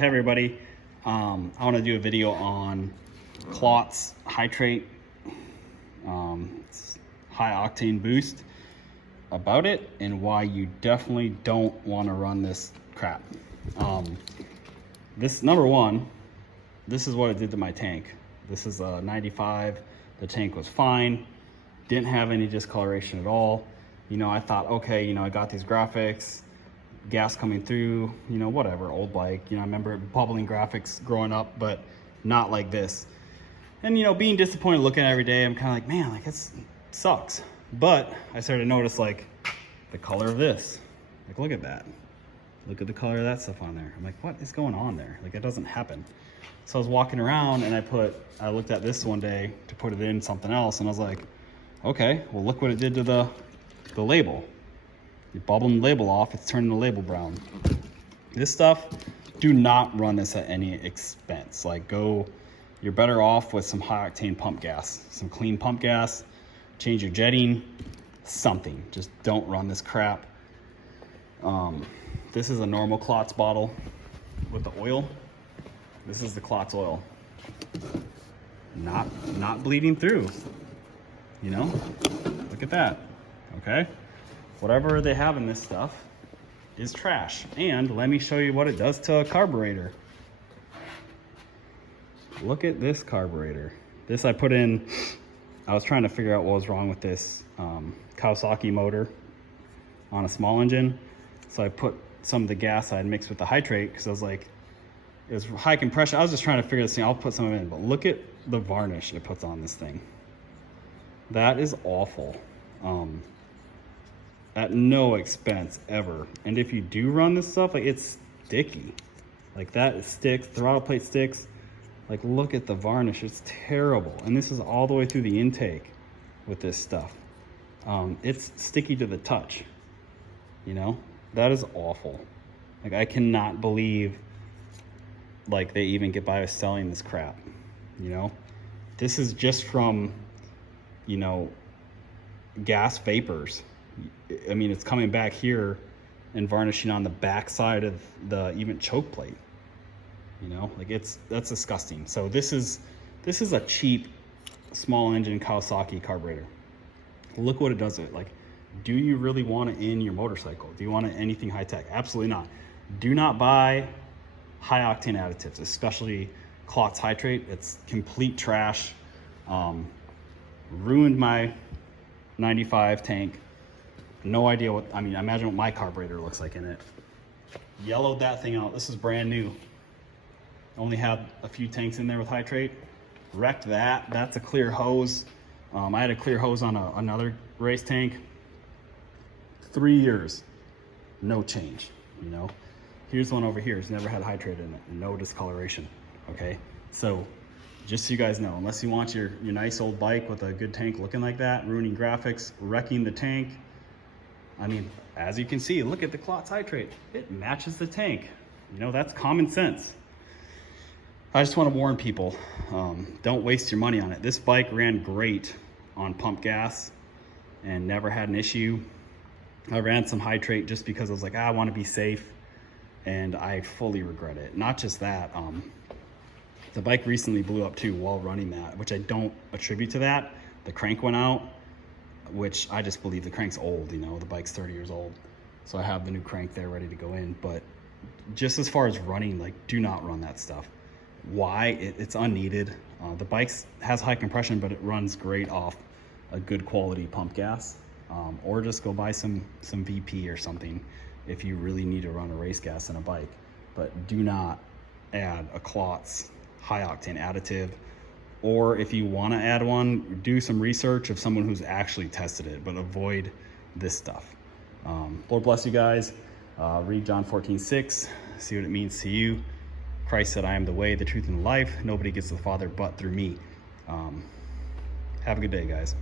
Hey everybody, I want to do a video on klotz hydrate, it's high octane boost, about it and why you definitely don't want to run this crap. This, number one, this is what it did to my tank. This is a 95. The tank was fine, didn't have any discoloration at all. You know, I thought, okay, you know, I got these graphics, gas coming through, you know, whatever, old bike. You know, I remember bubbling graphics growing up, but not like this. And, you know, being disappointed looking at it every day, I'm kind of like, man, like, it sucks. But I started to notice, like, the color of this. Like, look at that. Look at the color of that stuff on there. I'm like, what is going on there? Like, it doesn't happen. So I was walking around and I looked at this one day to put it in something else, and I was like, okay, well, look what it did to the label. You're bubbling the label off, it's turning the label brown. This stuff, do not run this at any expense. Like, you're better off with some high octane pump gas, some clean pump gas, change your jetting, something. Just don't run this crap. This is a normal klotz bottle with the oil. This is the klotz oil. Not bleeding through, you know? Look at that, okay? Whatever they have in this stuff is trash. And let me show you what it does to a carburetor. Look at this carburetor. This I put in, I was trying to figure out what was wrong with this Kawasaki motor on a small engine. So I put some of the gas I had mixed with the hydrate because I was like, it was high compression. I was just trying to figure this thing, I'll put some of it in, but look at the varnish it puts on this thing. That is awful. At no expense ever. And if you do run this stuff, like, it's sticky. Like, that, it sticks, throttle plate sticks. Like, look at the varnish, it's terrible. And this is all the way through the intake with this stuff. It's sticky to the touch, you know? That is awful. Like, I cannot believe, like, they even get by with selling this crap, you know? This is just from, you know, gas vapors. I mean, it's coming back here and varnishing on the back side of the even choke plate, you know? Like, that's disgusting. So this is a cheap small engine Kawasaki carburetor. Look what it does to it. Like, do you really want it in your motorcycle? Do you want it anything high tech? Absolutely not. Do not buy high octane additives, especially klotz hydrate. It's complete trash. Ruined my 95 tank. No idea what, I mean, imagine what my carburetor looks like in it. Yellowed that thing out. This is brand new. Only had a few tanks in there with hydrate. Wrecked that. That's a clear hose. I had a clear hose on another race tank. 3 years, no change, you know? Here's one over here. It's never had hydrate in it, and no discoloration, okay? So, just so you guys know, unless you want your nice old bike with a good tank looking like that, ruining graphics, wrecking the tank, I mean, as you can see, look at the klotz hydrate. It matches the tank. You know, that's common sense. I just want to warn people, don't waste your money on it. This bike ran great on pump gas and never had an issue. I ran some hydrate just because I was like, I want to be safe, and I fully regret it. Not just that, the bike recently blew up too while running that, which I don't attribute to that. The crank went out, which I just believe the crank's old, you know, the bike's 30 years old. So I have the new crank there ready to go in. But just as far as running, like, do not run that stuff. Why? It's unneeded. The bike has high compression, but it runs great off a good quality pump gas. Or just go buy some VP or something if you really need to run a race gas in a bike. But do not add a klotz high octane additive. Or if you want to add one, do some research of someone who's actually tested it, but avoid this stuff. Lord bless you guys. Read John 14:6, see what it means to you. Christ said, I am the way, the truth, and the life. Nobody gets to the Father but through me. Have a good day, guys.